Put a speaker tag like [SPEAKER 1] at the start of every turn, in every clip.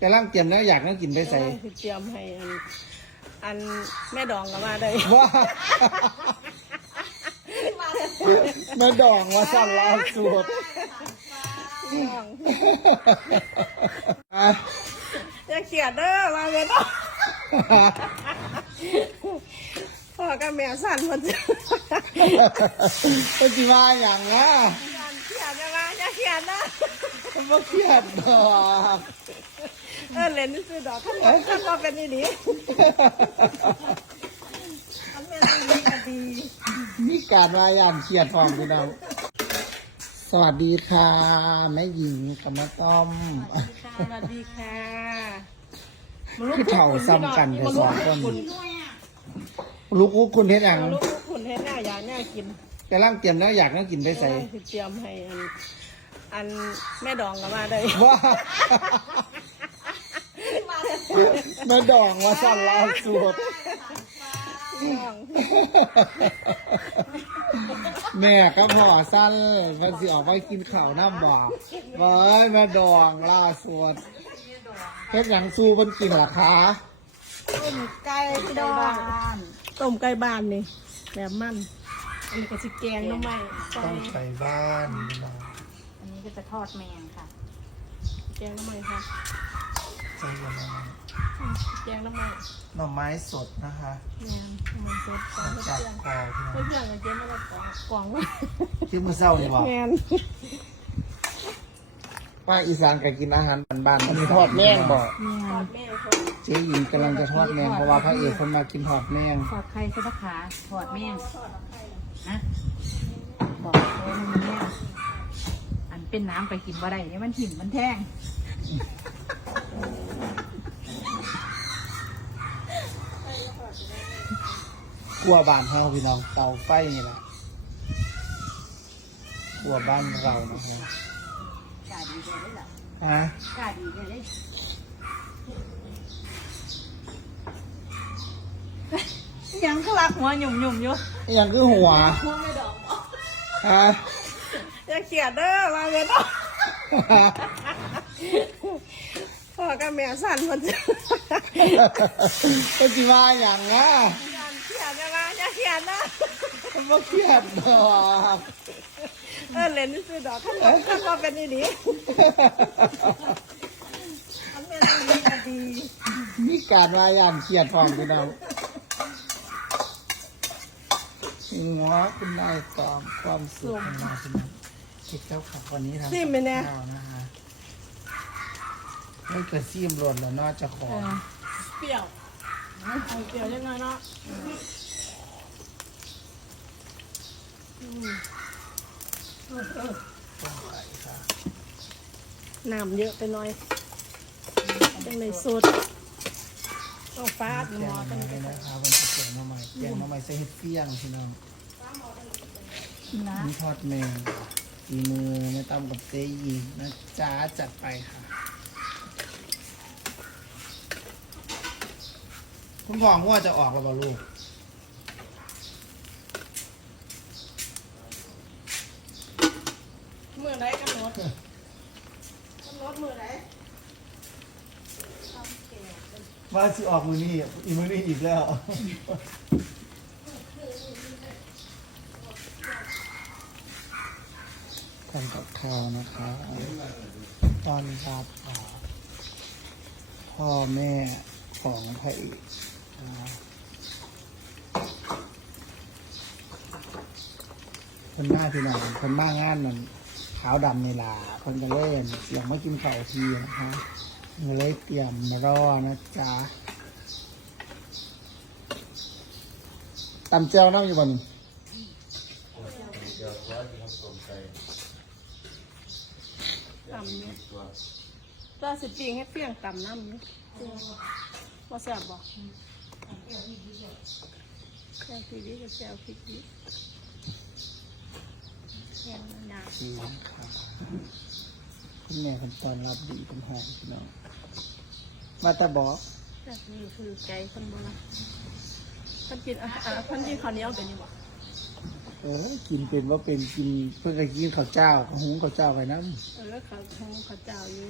[SPEAKER 1] กำลังเตรียมแล้วอยากนั่งกินไปใส่
[SPEAKER 2] คือเตรียมให้อันอันแม่ดองก็ว่าได้
[SPEAKER 1] ว่าแม่ดองว่าสั่นลาสูตร
[SPEAKER 2] ดอง
[SPEAKER 1] อะ
[SPEAKER 2] อย่าเขียดเด้อว่าแม่ดองพ่อกับแม่สั่นมันจะ
[SPEAKER 1] เป็นจีว่าอย่างนะ
[SPEAKER 2] สั่นเขียดจะว่าอย่าเขียดนะ
[SPEAKER 1] มาเครียดดอก
[SPEAKER 2] เออเล่นนี่ซื้อดอกขั้นขั้นเราเป็นนี่ดีขั้นเป็นนี่ก็ดี
[SPEAKER 1] มีการว่าอย่างเครียดพร้อมพี่น้องสวัสดีค่ะแม่หญิงกับแม่ต้อม
[SPEAKER 2] สวัสดีค่ะ
[SPEAKER 1] คือเถ่าซ้ำกันแต่สองคนลูกอุ๊กคุณเฮ็ดหยัง
[SPEAKER 2] ลูกคุณเฮ็ดหน้าอยากหน้ากิน
[SPEAKER 1] กำลังเตรียมแล้วอยากนั่งกินไปใส่
[SPEAKER 2] คือเตรียมให้ อันอันแม่ดองก็ว่าได้
[SPEAKER 1] ว่าแม่ดองว่าสั่นลาสูตร
[SPEAKER 2] ดอง
[SPEAKER 1] แม่ก็พอสั้นมันสิออกไปกินข้าวน้ำบ่เว้ยแม่ดองล่าสวดเฮ็ดหยังสู้มันกินล่ะคะ
[SPEAKER 2] ต้มไก่ดองต้มไก่บ้านนี่แบบมันอันนี้ก็สิแกงหน้ำไม้
[SPEAKER 1] ต้องไปบ้าน
[SPEAKER 3] อันนี้ ก็จะทอดแมงค่ะ
[SPEAKER 2] แกงหน้ำไม้ค่ะ
[SPEAKER 1] ใจเย็นนะ
[SPEAKER 2] แกงหน้ำไม้
[SPEAKER 1] หน่อไม้สดนะคะ
[SPEAKER 2] แม่นหน้ำไม้สดใส่
[SPEAKER 1] จาก
[SPEAKER 2] เพื่อน
[SPEAKER 1] กอพี่
[SPEAKER 2] เพื่
[SPEAKER 1] น้
[SPEAKER 2] อ
[SPEAKER 1] อนง
[SPEAKER 2] เพื่อนกับเจ๊ไม่ได้กล่องกล่องไว้
[SPEAKER 1] ที่มื้อเช้านี่บ่
[SPEAKER 2] แม่น
[SPEAKER 1] ป้าอีสานก็กินอาหารบ้านๆมันมีทอดแมงบ่
[SPEAKER 2] ทอดแม่เขา
[SPEAKER 1] เจ๊หญิงกำลังจะทอดแมงเพราะว่าพระเอกคนมากินทอดแมง
[SPEAKER 3] ทอดไข่ใช่ปะคะทอดแมงนะบอกเลยมันแมงอัน เป็นน้ำไปกินบ่ได้เนี่ยมันถิ่มมันแท่ง
[SPEAKER 1] ครัวบ้านเฮาพี่น้องเตาไฟนี่แหละครัวบ้านเรานะครับ
[SPEAKER 3] กาดีเลยล่ะ
[SPEAKER 1] ฮะ
[SPEAKER 3] กาดีเลยยังก็รักหัวหยุ่มหยุ่มๆอยู่
[SPEAKER 1] อหยังคือหัว
[SPEAKER 2] หัวไม่ดอง
[SPEAKER 1] ฮะ
[SPEAKER 2] อย่าเขียดเด้อว่าแม่ดองพ่อกับแม่สั่นมันจะ
[SPEAKER 1] เป็นจีว่าอย่างนะ
[SPEAKER 2] สั่นเขียดจะว่าอย่าเขียดนะ
[SPEAKER 1] มาเครียดดอก
[SPEAKER 2] เออเล่นนี่ซื้อดอกขั้นขั้นเราเป็นนี่ดีขั้นเป็นนี่ก็ดี
[SPEAKER 1] มีการว่าอย่างเครียดพร้อมพี่น้องหัวคุณนายตอมความสุขของเราพี่ น้องเด็กเจ้าขับวันนี้ทำ
[SPEAKER 2] ซิมไปแน่
[SPEAKER 1] ข้าวนะคะไม่เกิดซีมหล่นแล้วเนอกจะขอ
[SPEAKER 2] เปรี้ยวเอาเปรี้ยวยังไงเนาะอืม
[SPEAKER 1] ต้มไก่ค่ะ
[SPEAKER 2] น้ำเยอะไปหน่อยจังเลยสดต้องฟาดห
[SPEAKER 1] แก
[SPEAKER 2] มองกัน
[SPEAKER 1] มาเลยนะคะวันที่แกงมาใหม่แกงมาใหม่ใส่เห็ดเฟี้ยงพี่น้อง
[SPEAKER 3] นะ
[SPEAKER 1] นี่ทอดแมง ฝีมือไม่ต้องกับเจ๊ยีนะจ้าจัดไปค่ะ คุณพ่อว่าจะออกแล้วเปล่าลูก
[SPEAKER 2] มือไหนกันหมดกันหมดมือไหน
[SPEAKER 1] ว่าสิออกมือนี่อีมือนี่อีกแล้ว ทำกับข้าวนะคะตอนรับพ่อแม่ของพระเอกคนหน้าพี่น้องคนมางานนั่นขาวดำในลาคนก็เล่นเสียงมากินข้าวทีนะคะก็เลยเตรียมมารอนะจ๊ะตำเจ้าน้ำอยู่บน
[SPEAKER 2] ต่ำเนี่ยตาสิปิงให้เปรี้ยงต่ำน้ำเนี่ยว่าแซ่บบอกแซ่บพริกดีกับแซ่บพริกดีแซ่บยา
[SPEAKER 1] ดีค่ะคุณแม่คนตอนรับดีเป็นหอมพี่น้องมาแตาบอก
[SPEAKER 2] แซ่บนี่คือไก่คนโบราณคนกินอะอะคนกินข้าวเหนียวเป็นยังไโอ้
[SPEAKER 1] กินเป็นว่าเป็นกินเพื่อนก็กินข้าวเจ้าข้าวหุงข้าวเจ้าไปนะ
[SPEAKER 2] เออข้าทงเขาวเจ้าอยู่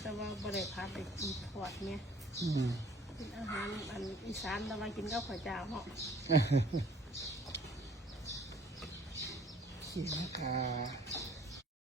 [SPEAKER 2] แต่ว่าบริพารไปกินทอดเนี่ยกินอาหารอันอีสานแล้ว่ากินก็ข้าวเจ้าเหาะเขี
[SPEAKER 1] ยนนะ